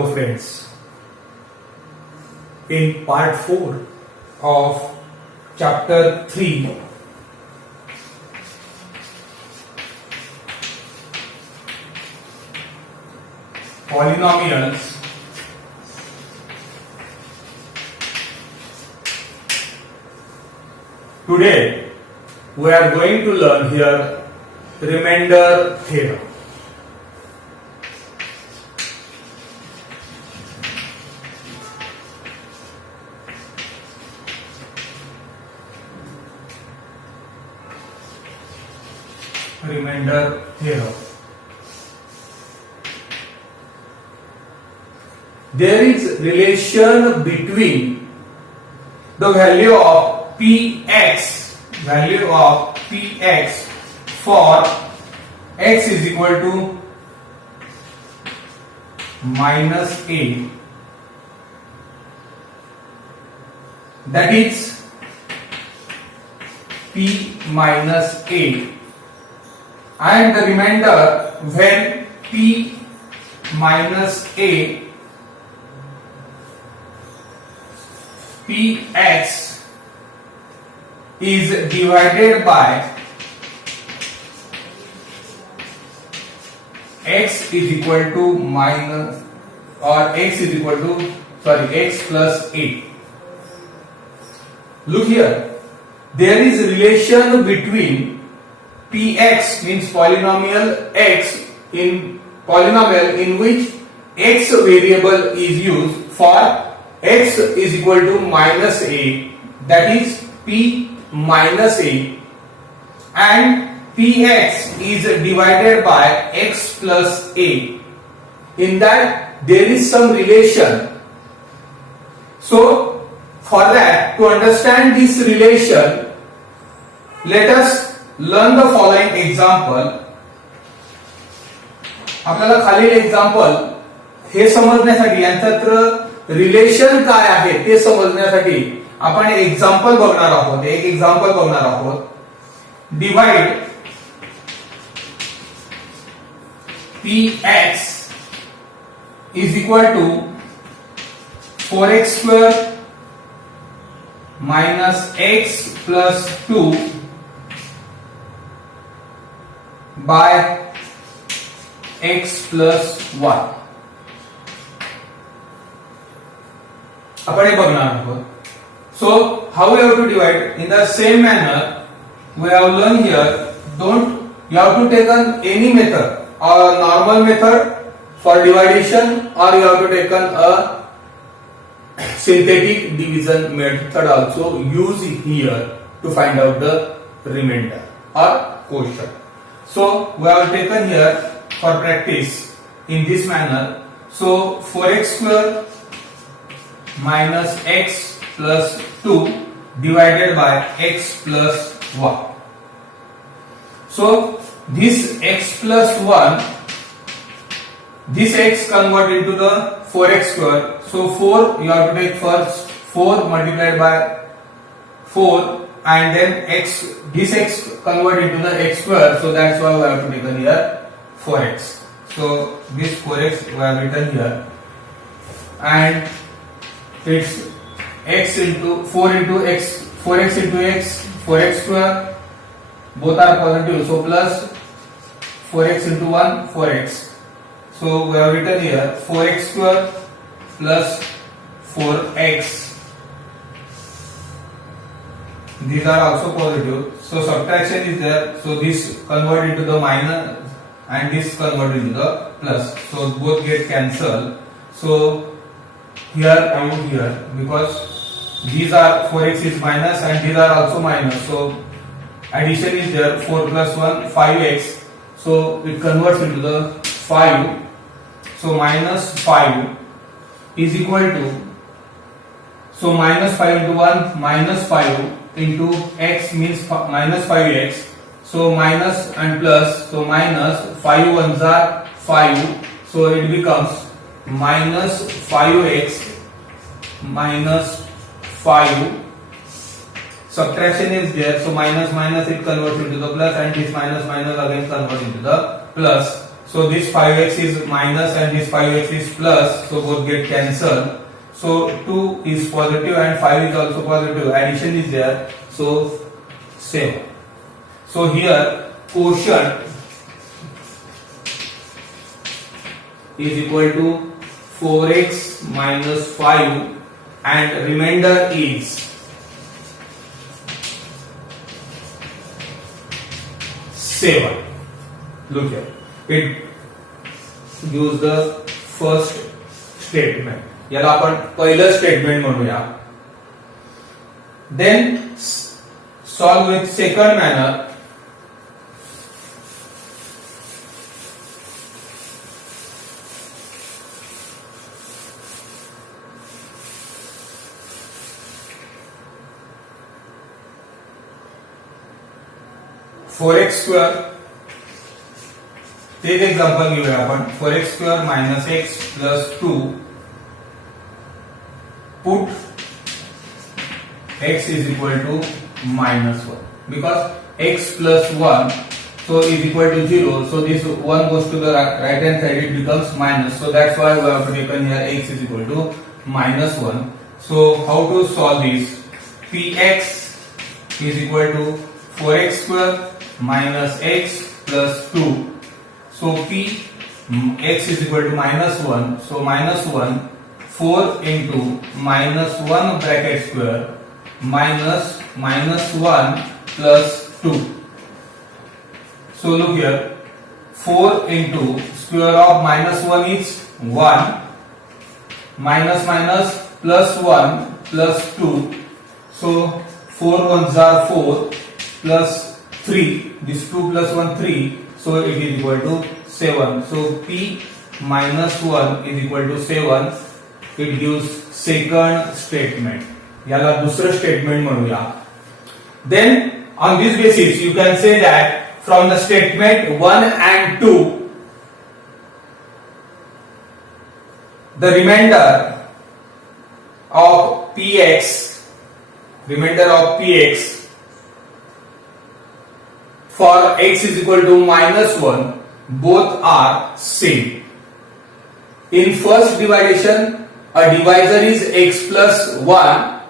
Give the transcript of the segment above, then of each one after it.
Hello friends, in part 4 of chapter 3, polynomials, today we are going to learn here remainder theorem. Remainder theorem. There is relation between the value of px for x is equal to minus a, that is p minus a, and the remainder when p minus a px is divided by x is equal to minus or x is equal to x plus a. Look here, there is a relation between px means polynomial x in polynomial in which x variable is used for x is equal to minus a, that is p minus a, and px is divided by x plus a. In that there is some relation. So for that, to understand this relation, let us learn the following example. आपल्याला खालील example हे समजण्यासाठी यांच्यात relation काय आहे ते समजण्यासाठी आपण example बघणार आहोत. एक एक्झाम्पल बघणार आहोत. Divide px is equal to 4x square minus x plus 2 by x plus 1. आपण हे बघणार आहोत. So how we have to divide? In the same manner we have learned here, you have to take any method or normal method for division, or you have to take a synthetic division method also use here to find out the remainder or quotient. So we have taken here for practice in this manner. So 4x square minus x plus 2 divided by x plus 1. So this x plus 1, this x convert into the 4x square. So 4 you have to take first 4 multiplied by 4, and then x, this x convert into the x square. So that's why we have to take here 4x. So this 4x we have written here, and it's x into 4 into x, 4x into x, 4x square, both are positive, so plus 4x into 1, 4x. So we have written here 4x square plus 4x. These are also positive, so subtraction is there. So this convert into the minus and this convert into the plus. So both get cancelled. So here out here, because these are 4x is minus and these are also minus. So addition is there, 4 plus 1, 5x. So it converts into the 5. So minus 5 is equal to, so minus 5 into 1, minus 5 into x means minus 5x. So minus and plus, so minus 5 ones are 5. So it becomes minus 5x minus 5. Subtraction is there, so minus minus it converts into the plus, and this minus minus again converts into the plus. So this 5x is minus and this 5x is plus, so both get cancelled. So 2 is positive and 5 is also positive. Addition is there, so 7. So here quotient is equal to 4x minus 5 and remainder is 7. Look here. It gives the first statement. याला आपण पहिलं statement म्हणूया. Then solve with second manner. Four x square एक example घेऊया आपण. 4x square minus x plus 2 put x is equal to minus 1 because x plus 1 so is equal to 0, so this 1 goes to the right hand side, it becomes minus, so that's why we have taken here x is equal to minus 1. So how to solve this? Px is equal to 4x square minus x plus 2, so p x is equal to minus 1, so minus 1 4 into minus 1 bracket square minus minus 1 plus 2. So look here, 4 into square of minus 1 is 1, minus minus plus 1 plus 2. So 4 ones are 4 plus 3, this 2 plus 1 3, so it is equal to 7. So p minus 1 is equal to 7. It gives second statement. याला दुसरं statement म्हणूया. Then on this basis you can say that from the statement 1 and 2 the remainder of px for x is equal to minus 1 both are same. In first division a divisor is x plus 1.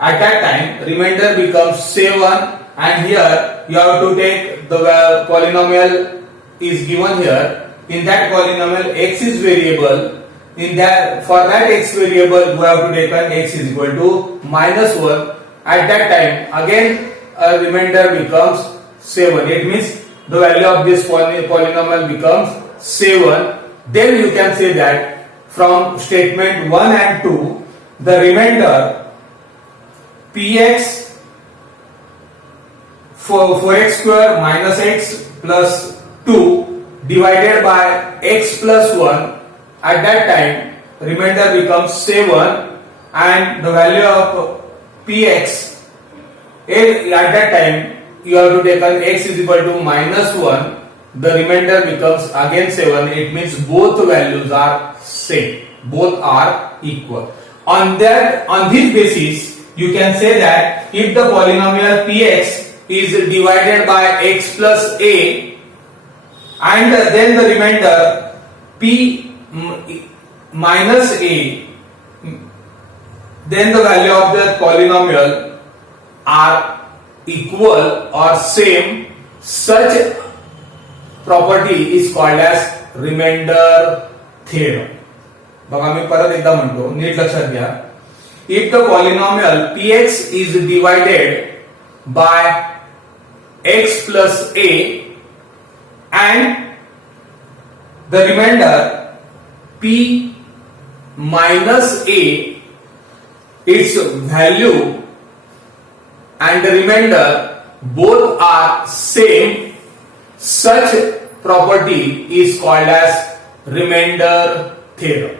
At that time remainder becomes 7, and here you have to take the polynomial is given here. In that polynomial x is variable. In that, for that x variable we have to take an x is equal to minus 1. At that time again a remainder becomes 7. It means the value of this polynomial becomes 7. Then you can say that from statement 1 and 2 the remainder px for 4x square minus x plus 2 divided by x plus 1, at that time remainder becomes 7, and the value of px at that time you have to take an x is equal to minus 1. The remainder becomes again 7. It means both values are same, both are equal. On this basis you can say that if the polynomial px is divided by x plus a and then the remainder p minus a, then the value of the polynomial are equal or same, such property is called as remainder theorem. बघा मी परत एकदा म्हणतो, NEET लक्षात घ्या. If the polynomial px is divided by x plus a and the remainder p minus a, its value and the remainder both are same, such property is called as remainder theorem.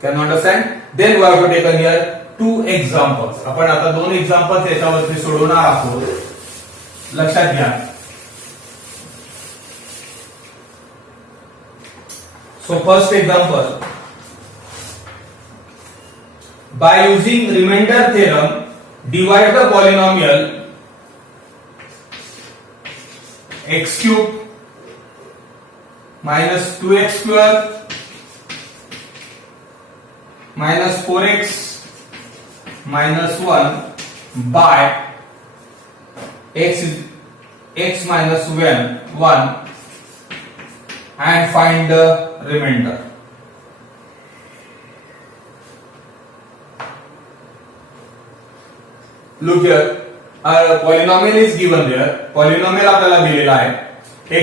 Can you understand? Then we have to take here two examples. आपण आता दोन examples याच्यावरती सोडवणार आहोत. लक्षात घ्या. So first example, by using remainder theorem, divide the polynomial x cube minus 2x square minus 4x minus 1 by x minus 1 and find the remainder. Look here, a polynomial is given there. Polynomial आपल्याला दिलेला आहे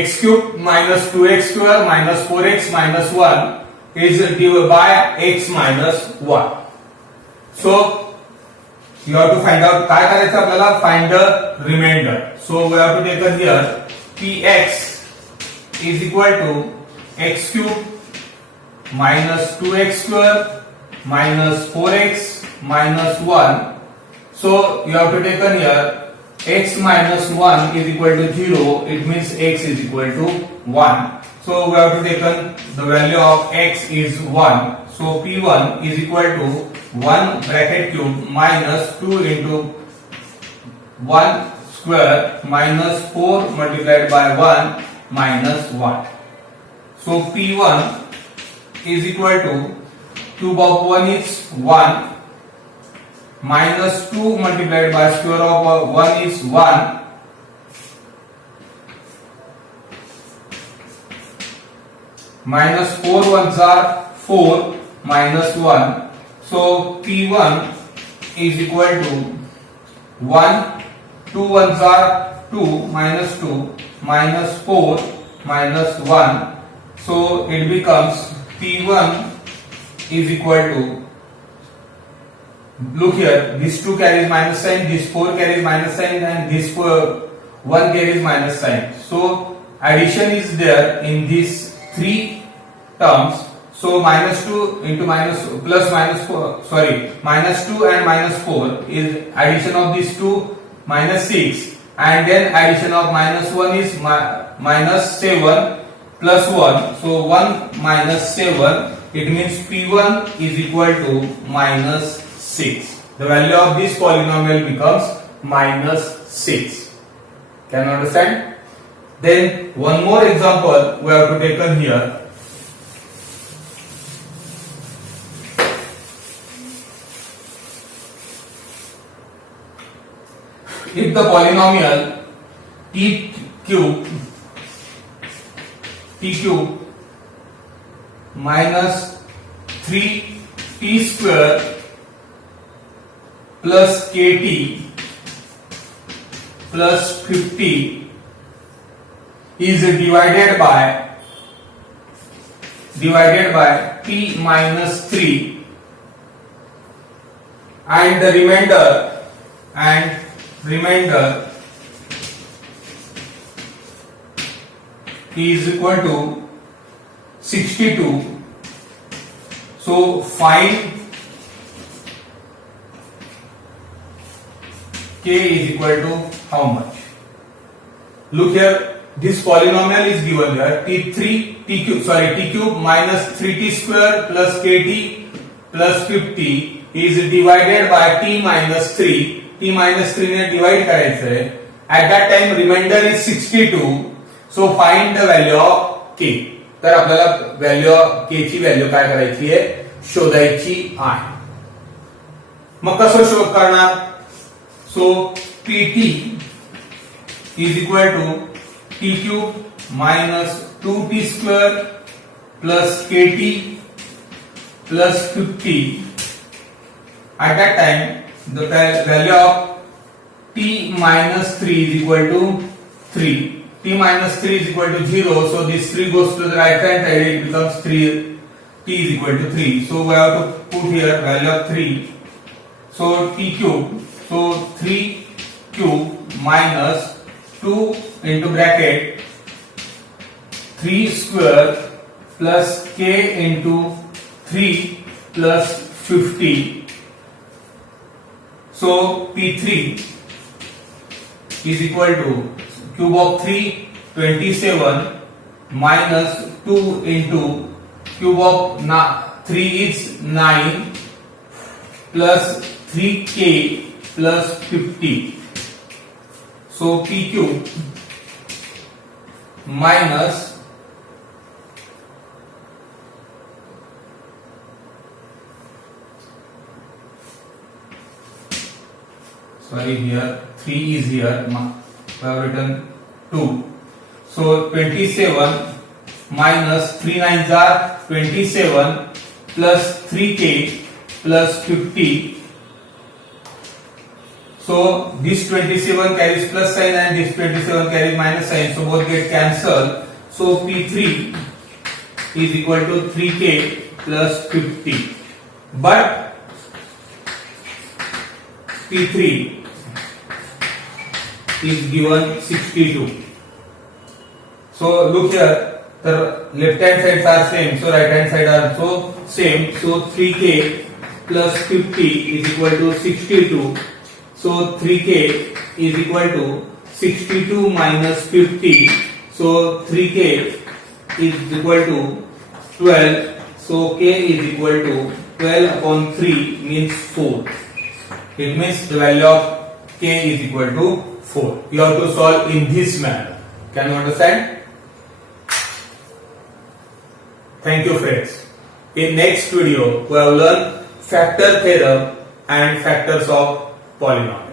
x cube minus 2x square minus 4x minus 1 is divided by x minus 1. So you have to find out काय करायचं आपल्याला, find the remainder. So we have to take it here px is equal to x cube minus 2x square minus 4x minus 1. So you have to take it here x minus 1 is equal to 0. It means x is equal to 1. So we have to take the value of x is 1. So p1 is equal to 1 bracket cube minus 2 into 1 square minus 4 multiplied by 1 minus 1. So p1 is equal to cube of 1 is 1 minus 2 multiplied by square of 1 is 1 minus 4 ones are 4 minus 1. So p1 is equal to 1, 2 ones are 2 minus 2 minus 4 minus 1. So it becomes p1 is equal to, look here, this 2 carries minus sign, this 4 carries minus sign, and this 1 carries minus sign. So addition is there in these 3 terms. So minus 2 into minus plus minus 4, sorry, minus 2 and minus 4 is addition of these 2 minus 6, and then addition of minus 1 is minus 7 plus 1. So 1 minus 7, it means p1 is equal to minus 6. The value of this polynomial becomes minus 6. Can you understand? Then one more example we have to take here. If the polynomial t cube minus 3t square plus kt plus 50 is divided by t minus 3, and the remainder is equal to 62. So find k is equal to how much? Look here, this polynomial is given here t cube minus 3t square plus kt plus 50 is divided by t minus 3. t minus 3 ने divide करायचं आहे. At that time remainder is 62. So find the value of k. तर आपल्याला value k ची value काय करायची आहे, शोधायची आहे. मग कसं शोध करणार? So pt is equal to t cube minus 2t square plus kt plus 50. At that time the value of t minus 3 is equal to 3. T minus 3 is equal to 0. So this 3 goes to the right hand side. It becomes 3. T is equal to 3. So we have to put here value of 3. So t cube. So 3 cube minus 2 into bracket 3 square plus k into 3 plus 50. So P3 is equal to cube of 3, 27 minus 2 into cube of 3 is 9 plus 3k plus 50. So P cube minus sorry, here 3 is here, we have written 2. So 27 minus 3 nines are 27 plus 3k plus 50. So this 27 carries plus sign and this 27 carries minus sign, so both get cancelled. So P3 is equal to 3k plus 50, but P3 is given 62. So look here, the left hand sides are same, so right hand side are also same. So 3k plus 50 is equal to 62. So 3k is equal to 62 minus 50. So 3k is equal to 12. So k is equal to 12 upon 3 means 4. It means the value of k is equal to 4. You have to solve in this manner. Can you understand? Thank you friends. In next video we have learned factor theorem and factors of polynomial.